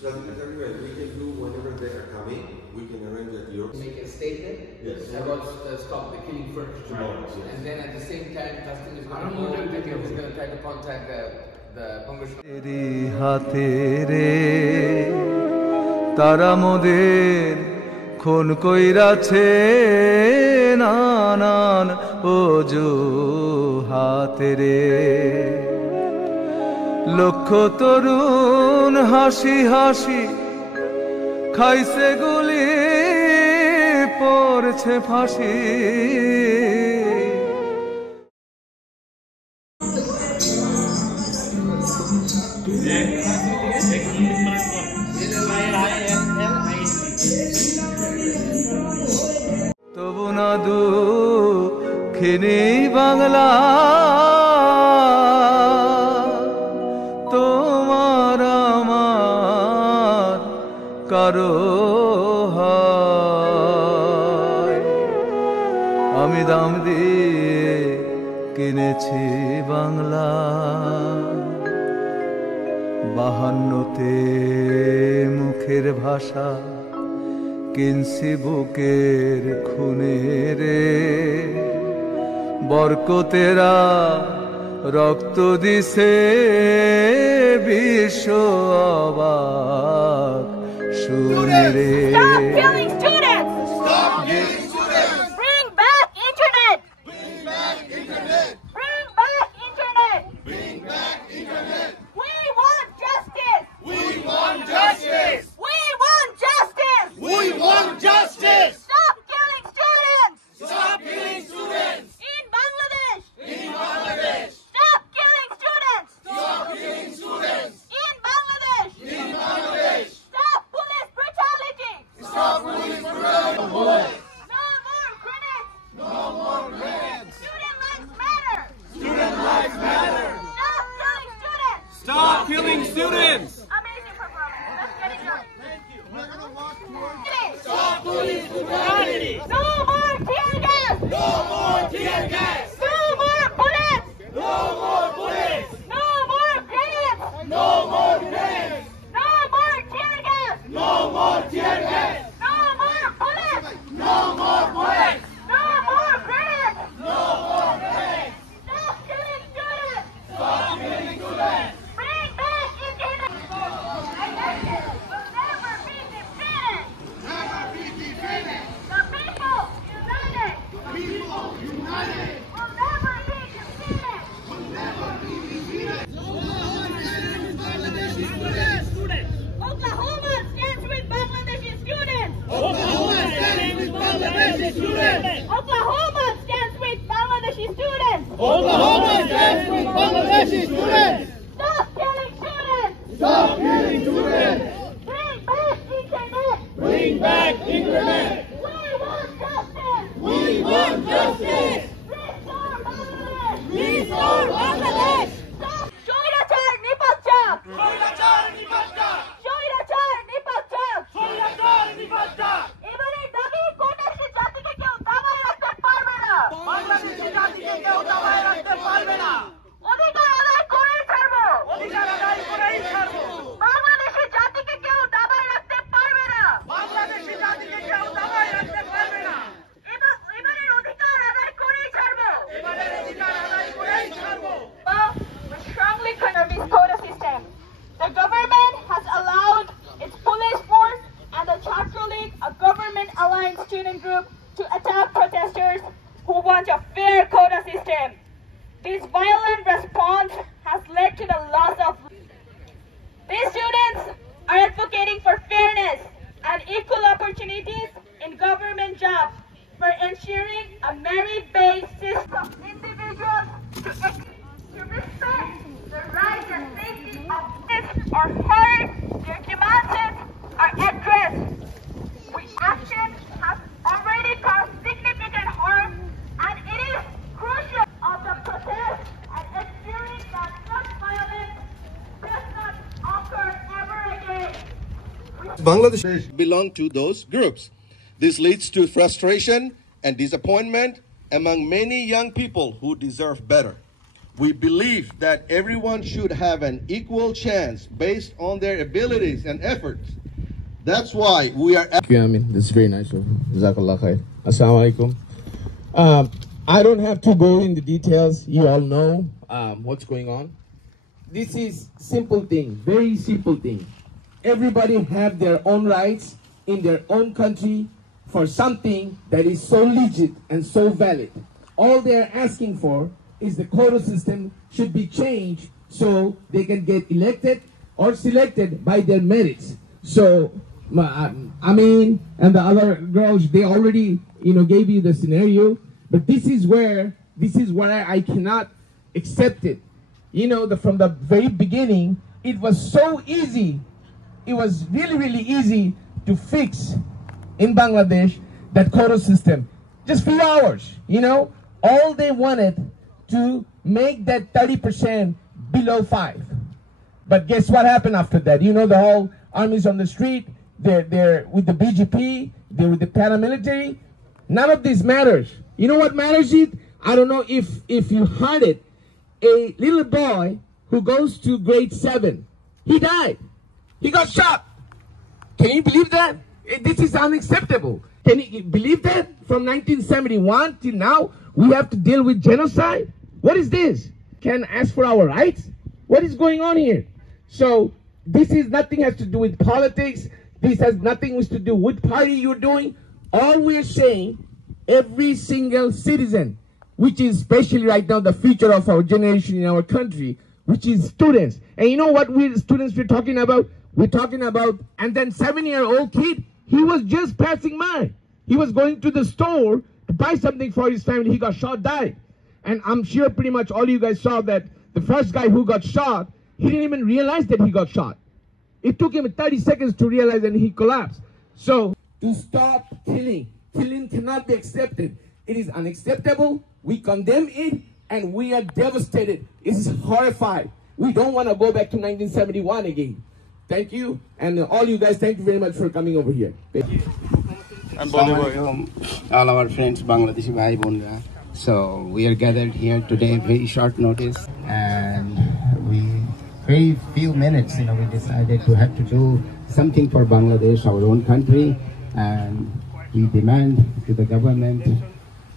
So I think that's everywhere. We can do whenever they are coming. We can arrange at yours. Make a statement about stop the killing first. Yes. And then at the same time, Tustin is going to try to contact the congressional. তারা মোদের খুন কইরাছে নানান অজুহাতে রে লক্ষ তরুণ হাসি হাসি খাইছে গুলি পড়ছে ফাঁসি তবু না দুঃখিনী বাংলা তোমার আমার কারো হয় আমি দাম দিয়ে কিনেছি বাংলা 52তে মুখের ভাষা কিনছি বুকের খুনে রে বরকতেরা রক্ত দিছে বিশ্ব অবাক শুনে রে Stop killing students! Amazing performance. Let's get it done. Thank you. We're going to walk towards... Stop police brutality! No more tear gas! No more tear gas! No more bullets! No more bullets! No more grenades! No more grenades! No more tear gas! No more tear gas! No more bullets! No more bullets! No more grenades! No more grenades! Stop killing students! Stop killing students! Bring back internet! Will never be defeated! Never be defeated! The people united! People united! Will never be defeated! Will never be defeated! Oklahoma stands with Bangladeshi students! Oklahoma stands with Bangladeshi students! Oklahoma stands with Bangladeshi students! Oklahoma stands with Bangladeshi students! Stop killing students! Stop killing students! Bring back internet! Bring back internet! We want justice! We want justice! Restore Bangladesh! Restore Bangladesh! Stop! Shoirachar Nipatchak! Soilachar Nipatchak! Shoirachar Nipatchak! Soilachar Nipatchak! এবারে দাবি কোটাশি জাতিকে কেউ দাবায় রাখতে পারবে না! বাংলাদেশি জাতিকে কেউ দাবায় রাখতে পারবে না! অধিকার আদায় করেই ছাড়বো! অধিকার আদায় করেই ছাড়বো! বাংলাদেশি জাতিকে কেউ দাবায় রাখতে পারবে না! বাংলাদেশি জাতিকে কেউ দাবায় রাখতে পারবে না! এবারের অধিকার আদায় করেই ছাড়বো! এবারের অধিকার আদায় করেই ছাড়বো! We strongly condemn this quota system. The government has allowed its police force and the Chhatro League, a government-aligned student group, to attack protesters who want a fair quota system. This violent response has led to the loss of life. These students are advocating for fairness and equal opportunities in government jobs, for ensuring a merit-based system of individuals to respect the rights and safety of citizens are heard, their demands are addressed. Action has already caused significant harm, and it is crucial of the protest and ensuring that such violence does not occur ever again. Bangladesh belong to those groups. This leads to frustration and disappointment among many young people who deserve better. We believe that everyone should have an equal chance based on their abilities and efforts. That's why we are... Thank you, Amin. This is very nice of you. Jazakallah khair. Assalamu alaikum. I don't have to go into details. You all know what's going on. This is simple thing, very simple thing. Everybody have their own rights in their own country for something that is so legit and so valid. All they're asking for is the quota system should be changed so they can get elected or selected by their merits. So, Amin and the other girls, they already, gave you the scenario, but this is where I cannot accept it. From the very beginning, it was so easy. It was really, really easy to fix in Bangladesh that quota system. Just few hours, all they wanted to make that 30% below 5. But guess what happened after that? The whole armies on the street, they're with the BGP, they're with the paramilitary. None of this matters. You know what matters it? I don't know if you heard it. A little boy who goes to grade 7, he died. He got shot. Can you believe that? This is unacceptable. Can you believe that? From 1971 till now, we have to deal with genocide? What is this? Can ask for our rights? What is going on here? So this is nothing has to do with politics. This has nothing to do with party you're doing. All we're saying, every single citizen, which is especially right now the future of our generation in our country, which is students. And you know what students we're talking about? We're talking about, and then 7-year-old kid, he was just passing by. He was going to the store to buy something for his family. He got shot, died. And I'm sure pretty much all you guys saw that the first guy who got shot, he didn't even realize that he got shot. It took him 30 seconds to realize and he collapsed. So, to stop killing. Killing cannot be accepted. It is unacceptable. We condemn it and we are devastated. It's horrified. We don't want to go back to 1971 again. Thank you. And all you guys, thank you very much for coming over here. All our friends, Bangladeshi Bhai Bonra. So we are gathered here today, very short notice, and very few minutes, we decided to have to do something for Bangladesh, our own country, and we demand to the government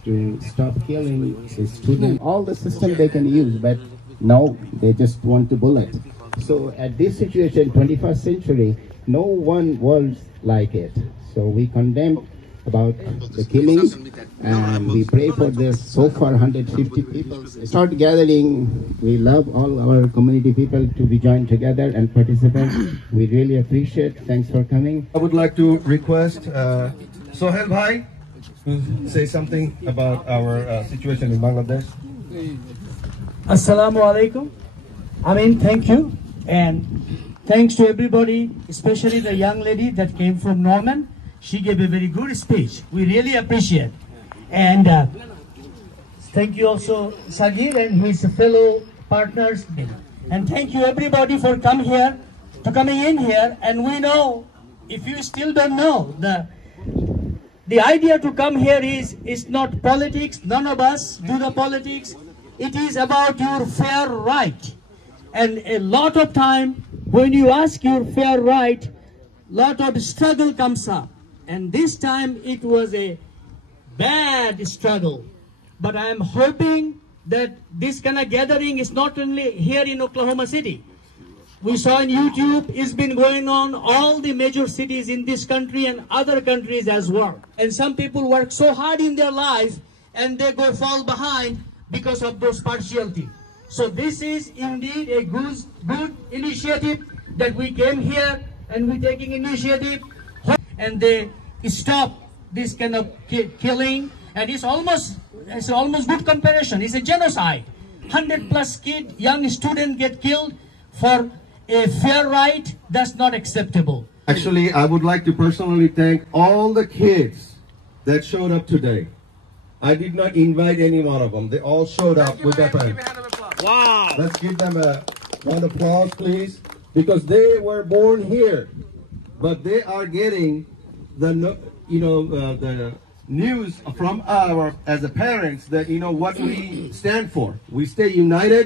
to stop killing the students. All the system they can use, but no, they just want to bullet. So at this situation, 21st century, no one was like it. So we condemn about the killing, and we pray for this. So far 150 people start gathering. We love all our community people to be joined together and participate. We really appreciate. Thanks for coming. I would like to request Sohail Bhai to say something about our situation in Bangladesh. Assalamu alaikum. Amin, thank you. And thanks to everybody, especially the young lady that came from Norman. She gave a very good speech. We really appreciate. And thank you also Sagir and his fellow partners. And thank you everybody for coming in here. And we know, if you still don't know, the idea to come here is not politics. None of us do the politics. It is about your fair right. And a lot of time, when you ask your fair right, lot of struggle comes up. And this time it was a bad struggle. But I am hoping that this kind of gathering is not only here in Oklahoma City. We saw on YouTube, it's been going on all the major cities in this country and other countries as well. And some people work so hard in their life and they fall behind because of those partiality. So this is indeed a good initiative that we came here and we're taking initiative. And they stop this kind of killing, and it's almost good comparison. It's a genocide. 100+ young students get killed for a fair right. That's not acceptable. Actually, I would like to personally thank all the kids that showed up today. I did not invite any one of them. They all showed up with their parents. Wow! Let's give them a round of applause, please, because they were born here, but they are getting the news from as a parents that what we stand for. We stay united.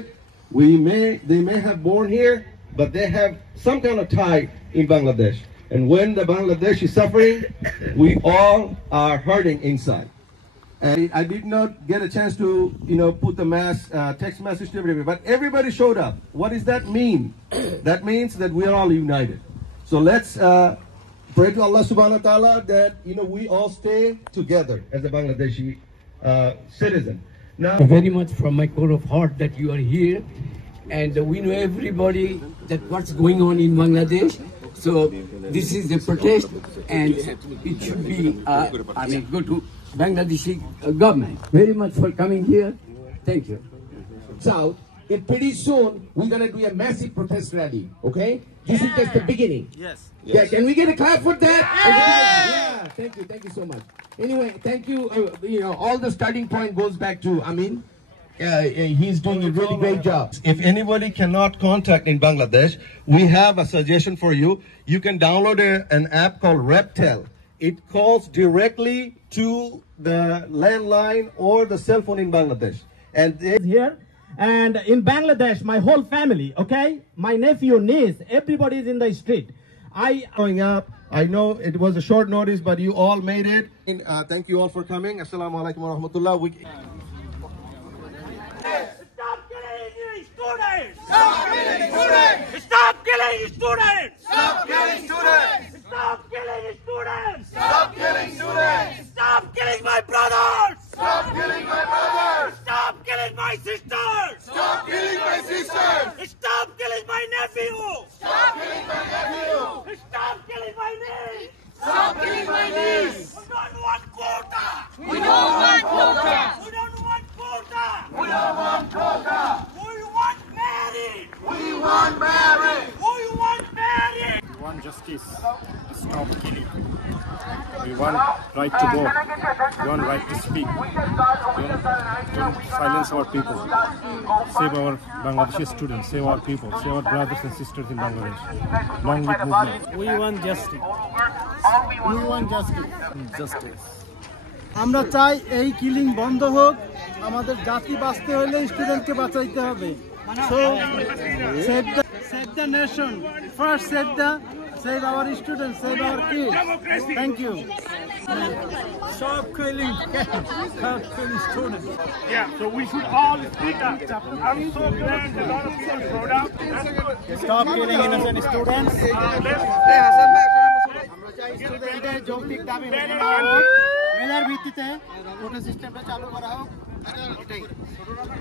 They may have born here, but they have some kind of tie in Bangladesh. And when the Bangladesh is suffering, we all are hurting inside. And I did not get a chance to, put the text message to everybody, but everybody showed up. What does that mean? That means that we are all united. So let's pray to Allah subhanahu wa ta'ala that, we all stay together as a Bangladeshi citizen. Now, very much from my core of heart that you are here, and we know everybody that what's going on in Bangladesh. So this is a protest, and it should be, go to Bangladeshi government. Very much for coming here. Thank you. So, pretty soon, we're going to do a massive protest rally, okay? This is just the beginning. Yes. Yeah, can we get a clap for that? Yeah, thank you so much. Anyway, thank you. All the starting point goes back to Amin. He's doing a really great job. If anybody cannot contact in Bangladesh, we have a suggestion for you. You can download an app called Reptel. It calls directly to the landline or the cell phone in Bangladesh. And here. And in Bangladesh, my whole family, okay? My nephew, niece, everybody is in the street. Going up. I know it was a short notice, but you all made it. And, thank you all for coming. Assalamu alaikum wa rahmatullah. Stop killing students! Stop killing students! Stop killing students! Stop killing students! Stop killing students! Stop killing students! Stop killing my brothers! Stop killing my brothers! Stop killing my sisters! Stop killing my sisters! Stop killing my nephew! Stop killing my nephew! Stop killing my niece! Stop killing my niece! We don't want quota! We don't want quota! We don't want quota! We don't want quota! We want marriage! We want marriage! We want marriage! We want justice. Stop killing. We want right to vote. We want right to speak. Don't silence our people. Save our Bangladeshi students. Save our people. Save our brothers and sisters in Bangladesh. Long live movement. We want justice. We want justice. Justice. আমরা চাই এই killing বন্ধ হোক। আমাদের জাতি বাঁচতে হলে স্টুডেন্টকে বাঁচাইতে হবে। So save the nation. First save our students, save our kids. Thank you. Stop killing students. Yeah, so we should all speak up. I'm so glad that a lot of people showed up. Stop killing innocent students. আমরা চাই স্টুডেন্টদের যৌক্তিক দাবি মেধার ভিত্তিতে কোটা সিস্টেমটা চালু করা হোক।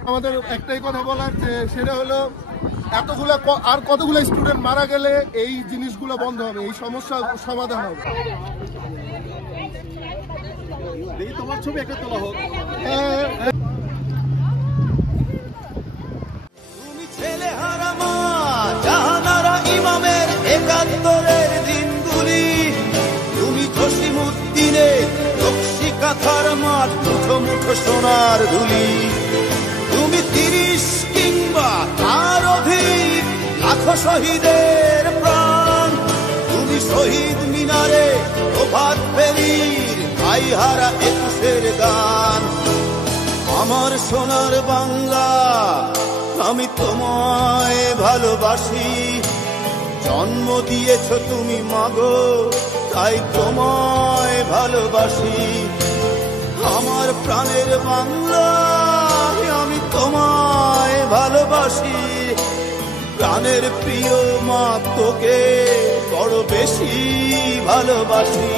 আমাদের একটাই কথা বলার যে সেটা হলো এতগুলা আর কতগুলো স্টুডেন্ট মারা গেলে এই জিনিসগুলো বন্ধ হবে, এই সমস্যা সমাধান হবে। দেখি তোমার ছবি একটা তোলা হোক। তুমি ছেলে হারা মা জাহানারা ইমামের একাত্তরের দিনগুলি, তুমি জসিমউদ্দিনের রক্সি কাঁথার মাঠ মুঠো মুঠো সোনার ধুলি, তুমি 30 কিংবা তার অধিক লাখো শহীদের প্রাণ, তুমি শহীদ মিনারে প্রভাত ফেরির ভাইহারা 21-এর গান। আমার সোনার বাংলা আমি তোমায় ভালোবাসি, জন্ম দিয়েছ তুমি মাগো তাই তোমায় ভালোবাসি। আমার প্রাণের বাংলা আমি তোমায় ভালোবাসি, প্রাণের প্রিয় মা তোকে বড় বেশি ভালোবাসি।